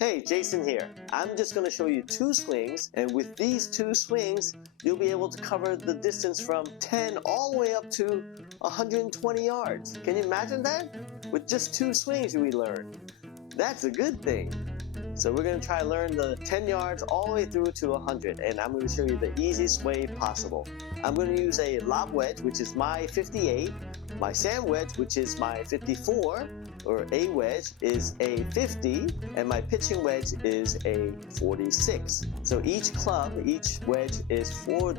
Hey, Jason here. I'm just going to show you two swings, and with these two swings, you'll be able to cover the distance from 10 all the way up to 120 yards. Can you imagine that? With just two swings we learned. That's a good thing. So we're going to try to learn the 10 yards all the way through to 100, and I'm going to show you the easiest way possible. I'm going to use a lob wedge, which is my 58, my sand wedge, which is my 54, or a wedge is a 50, and my pitching wedge is a 46. So each club, each wedge is 4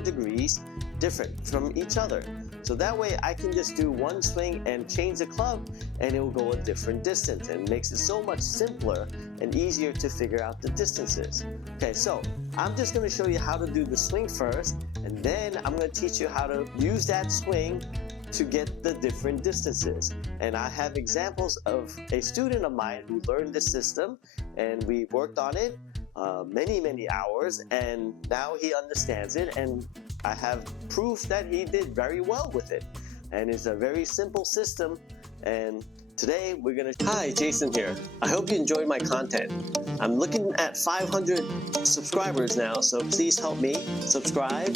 degrees different from each other. So that way I can just do one swing and change the club and it will go a different distance, and it makes it so much simpler and easier to figure out the distances. Okay, so I'm just going to show you how to do the swing first, and then I'm going to teach you how to use that swing to get the different distances. And I have examples of a student of mine who learned this system, and we worked on it many hours, and now he understands it, and I have proof that he did very well with it. And it's a very simple system, and today we're gonna... Hi, Jason here. I hope you enjoyed my content. I'm looking at 500 subscribers now, so please help me subscribe,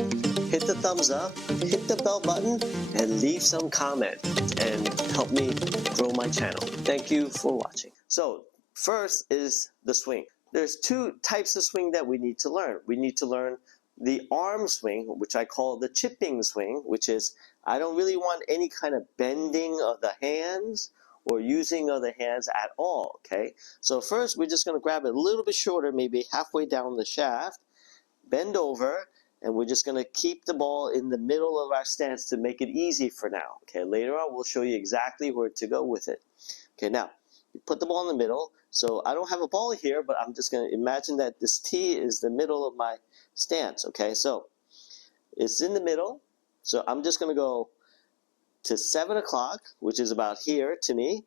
hit the thumbs up, hit the bell button, and leave some comment and help me grow my channel. Thank you for watching. So first is the swing. There's two types of swing that we need to learn. We need to learn the arm swing, which I call the chipping swing, which is I don't really want any kind of bending of the hands or using of the hands at all, okay? So first we're just going to grab it a little bit shorter, maybe halfway down the shaft, bend over, and we're just going to keep the ball in the middle of our stance to make it easy for now, okay? Later on we'll show you exactly where to go with it. Okay, now, you put the ball in the middle. So I don't have a ball here, but I'm just going to imagine that this tee is the middle of my stance, okay? So it's in the middle, so I'm just going to go to 7 o'clock, which is about here to me,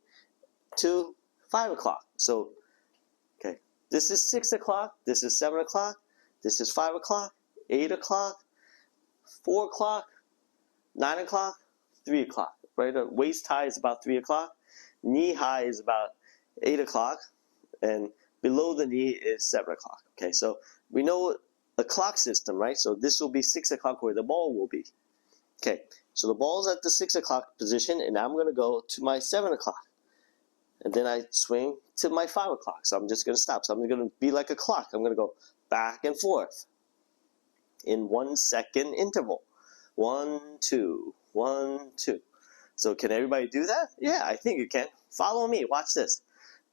to 5 o'clock. So, okay, this is 6 o'clock, this is 7 o'clock, this is 5 o'clock, 8 o'clock, 4 o'clock, 9 o'clock, 3 o'clock, right? Waist high is about 3 o'clock, knee high is about 8 o'clock, and below the knee is 7 o'clock. Okay, so we know a clock system, right? So this will be 6 o'clock where the ball will be. Okay, so the ball's at the 6 o'clock position, and I'm going to go to my 7 o'clock. And then I swing to my 5 o'clock. So I'm just going to stop. So I'm going to be like a clock. I'm going to go back and forth in 1 second interval. 1, 2, 1, 2. So can everybody do that? Yeah, I think you can. Follow me. Watch this.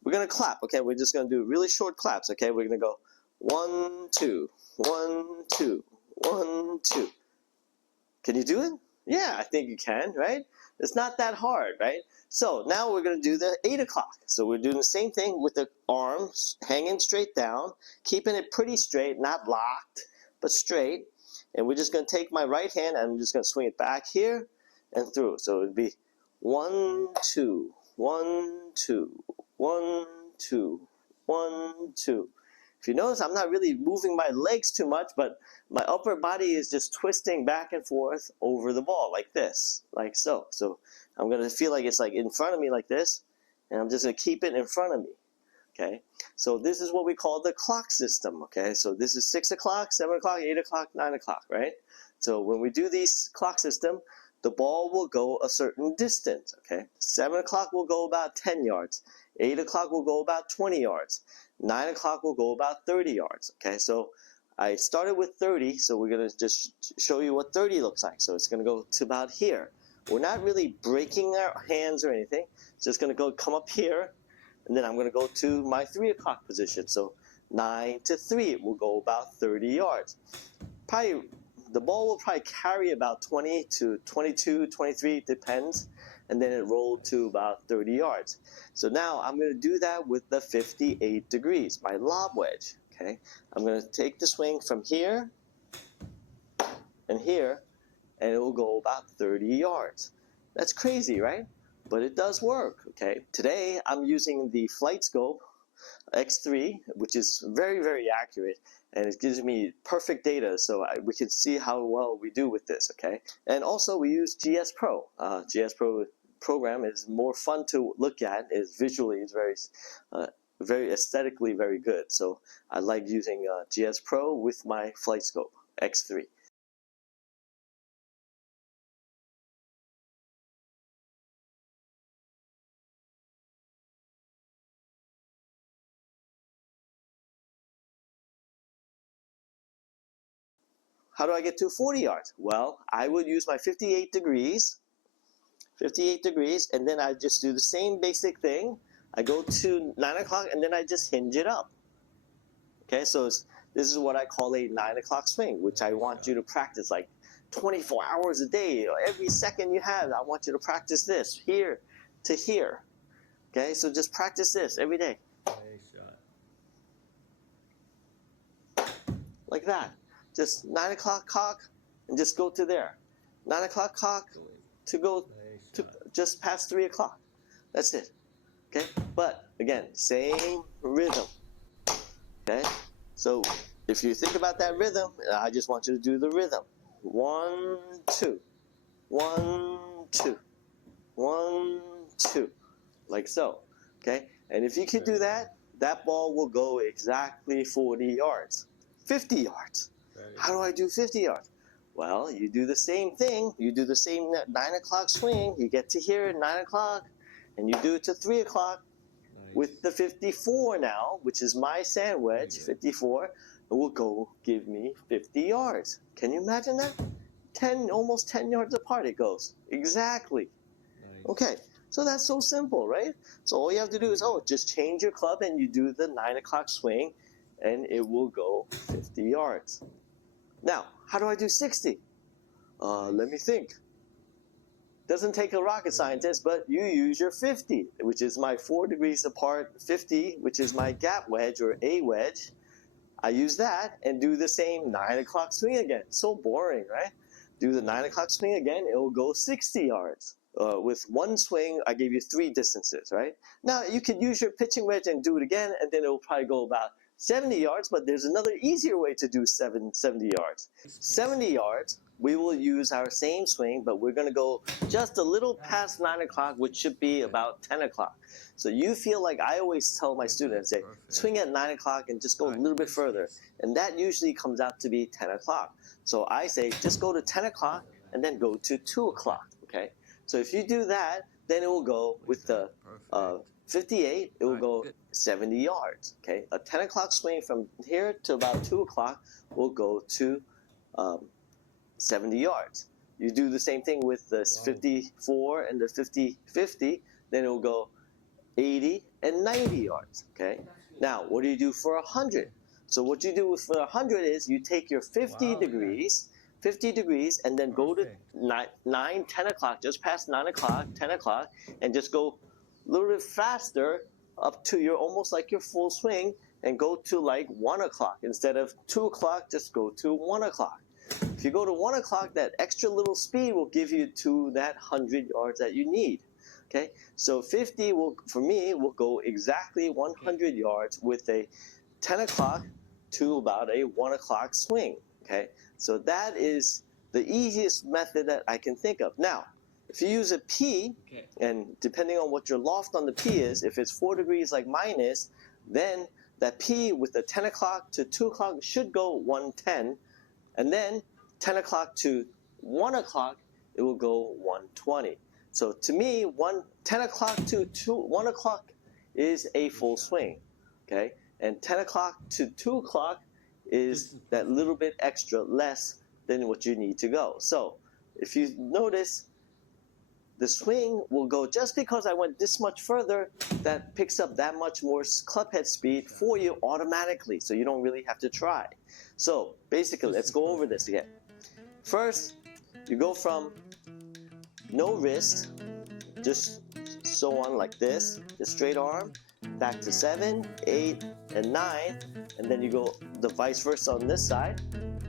We're going to clap, okay? We're just going to do really short claps, okay? We're going to go 1, 2, 1, 2, 1, 2. Can you do it? Yeah, I think you can, right? It's not that hard, right? So now we're going to do the 8 o'clock. So we're doing the same thing with the arms hanging straight down, keeping it pretty straight, not locked, but straight. And we're just going to take my right hand and I'm just going to swing it back here and through. So it would be 1, 2, 1, 2, 1, 2, 1, 2. If you notice, I'm not really moving my legs too much, but my upper body is just twisting back and forth over the ball like this, like so. So I'm going to feel like it's like in front of me like this, and I'm just going to keep it in front of me, okay? So this is what we call the clock system, okay? So this is 6 o'clock, 7 o'clock, 8 o'clock, 9 o'clock, right? So when we do these clock system, the ball will go a certain distance, okay? 7 o'clock will go about 10 yards. 8 o'clock will go about 20 yards. 9 o'clock will go about 30 yards, okay? So I started with 30, so we're going to just show you what 30 looks like. So it's going to go to about here. We're not really breaking our hands or anything. It's just going to come up here, and then I'm going to go to my 3 o'clock position. So 9 to 3, it will go about 30 yards. Probably, the ball will probably carry about 20 to 22, 23, depends, and then it rolled to about 30 yards. So now I'm going to do that with the 58 degrees, my lob wedge, okay? I'm going to take the swing from here and here, and it will go about 30 yards. That's crazy, right? But it does work, okay? Today I'm using the Flight Scope X3, which is very accurate, and it gives me perfect data, so we can see how well we do with this, okay? And also we use GS Pro. GS Pro program is more fun to look at. Is visually, it's very very aesthetically very good. So I like using GS Pro with my flight scope X3. How do I get to 40 yards? Well, I would use my 58 degrees, and then I just do the same basic thing. I go to 9 o'clock and then I just hinge it up. Okay, so this is what I call a 9 o'clock swing, which I want you to practice like 24 hours a day. Every second you have, I want you to practice this, here to here. Okay, so just practice this every day. Like that. Just 9 o'clock cock and just go to there. 9 o'clock cock to go to just past 3 o'clock. That's it. Okay? But again, same rhythm. Okay? So if you think about that rhythm, I just want you to do the rhythm. 1, 2. 1, 2. 1, 2. Like so. Okay? And if you can do that, that ball will go exactly 40 yards. 50 yards. How do I do 50 yards? Well, you do the same thing. You do the same 9 o'clock swing. You get to here at 9 o'clock, and you do it to 3 o'clock with the 54 now, which is my sand wedge, 54. It will go give me 50 yards. Can you imagine that? Almost 10 yards apart it goes. Exactly. Okay, so that's so simple, right? So all you have to do is, just change your club and you do the 9 o'clock swing, and it will go 50 yards. Now, how do I do 60? Let me think. Doesn't take a rocket scientist, but you use your 50, which is my 4 degrees apart 50, which is my gap wedge or A wedge. I use that and do the same 9 o'clock swing again. So boring, right? Do the 9 o'clock swing again, it will go 60 yards. With one swing, I gave you 3 distances, right? Now, you could use your pitching wedge and do it again, and then it will probably go about 70 yards, but there's another easier way to do 70 yards. 70 yards, we will use our same swing, but we're going to go just a little past 9 o'clock, which should be about 10 o'clock. So you feel like I always tell my students, say, swing at 9 o'clock and just go a little bit further. And that usually comes out to be 10 o'clock. So I say, just go to 10 o'clock and then go to 2 o'clock, okay? So if you do that, then it will go with the 58, it will go 70 yards, okay? A 10 o'clock swing from here to about 2 o'clock will go to 70 yards. You do the same thing with the 54 and the 50-50, then it will go 80 and 90 yards, okay? Now, what do you do for 100? So what you do for 100 is you take your 50 degrees, and then go to 10 o'clock, just past 9 o'clock, 10 o'clock, and just go a little bit faster up to your almost like your full swing, and go to like 1 o'clock. Instead of 2 o'clock, just go to 1 o'clock. If you go to 1 o'clock, that extra little speed will give you to that 100 yards that you need. Okay, so 50 will, for me, will go exactly 100 yards with a 10 o'clock to about a 1 o'clock swing. Okay, so that is the easiest method that I can think of. Now, if you use a P, and depending on what your loft on the P is, if it's 4 degrees like mine is, then that P with the 10 o'clock to 2 o'clock should go 110, and then 10 o'clock to 1 o'clock, it will go 120. So to me, 10 o'clock to 1 o'clock is a full swing, okay? And 10 o'clock to 2 o'clock is that little bit extra less than what you need to go. So if you notice, the swing will go, just because I went this much further, that picks up that much more club head speed for you automatically, so you don't really have to try. So basically, let's go over this again. First, you go from no wrist, just so on like this, just straight arm, back to 7, 8, and 9, and then you go the vice versa on this side,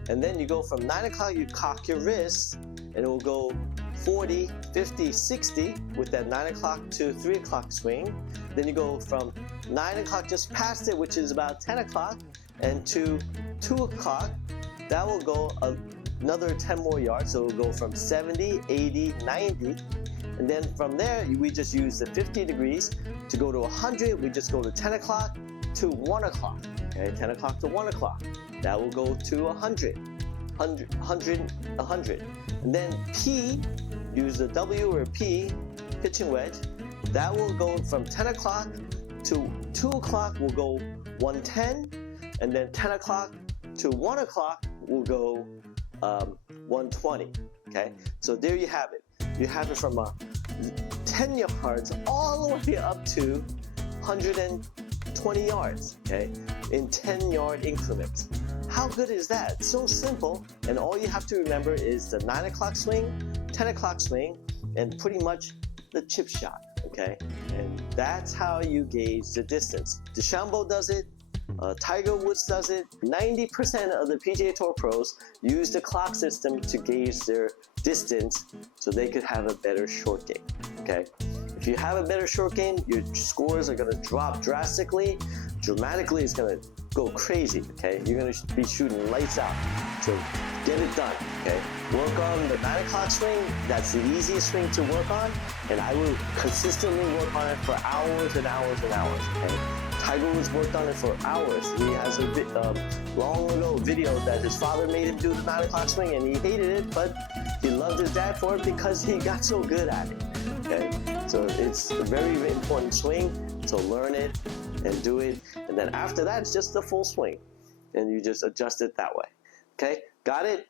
and then you go from 9 o'clock, you cock your wrists, and it will go 40, 50, 60 with that 9 o'clock to 3 o'clock swing. Then you go from 9 o'clock just past it, which is about 10 o'clock, and to 2 o'clock, that will go another 10 more yards, so it'll go from 70, 80, 90, and then from there we just use the 50 degrees to go to 100. We just go to 10 o'clock to 1 o'clock. Okay, 10 o'clock to 1 o'clock. That will go to 100, 100. And then P, use the W or P, pitching wedge. That will go from 10 o'clock to 2 o'clock will go 110, and then 10 o'clock to 1 o'clock will go 120. Okay, so there you have it. You have it from 10 yards all the way up to 120 yards, okay, in 10-yard increments. How good is that? So simple, and all you have to remember is the 9 o'clock swing, 10 o'clock swing, and pretty much the chip shot, okay? And that's how you gauge the distance. DeChambeau does it, Tiger Woods does it. 90% of the PGA Tour pros use the clock system to gauge their distance so they could have a better short game, okay? If you have a better short game, your scores are going to drop drastically. Dramatically, it's going to go crazy, okay? You're going to be shooting lights out. So get it done, okay? Work on the 9 o'clock swing. That's the easiest swing to work on, and I will consistently work on it for hours and hours and hours, okay? Tiger Woods worked on it for hours. He has a long ago video that his father made him do the 9 o'clock swing, and he hated it, but he loved his dad for it because he got so good at it, okay? So it's a very, very important swing, so learn it and do it, and then after that, it's just the full swing, and you just adjust it that way, okay? Got it?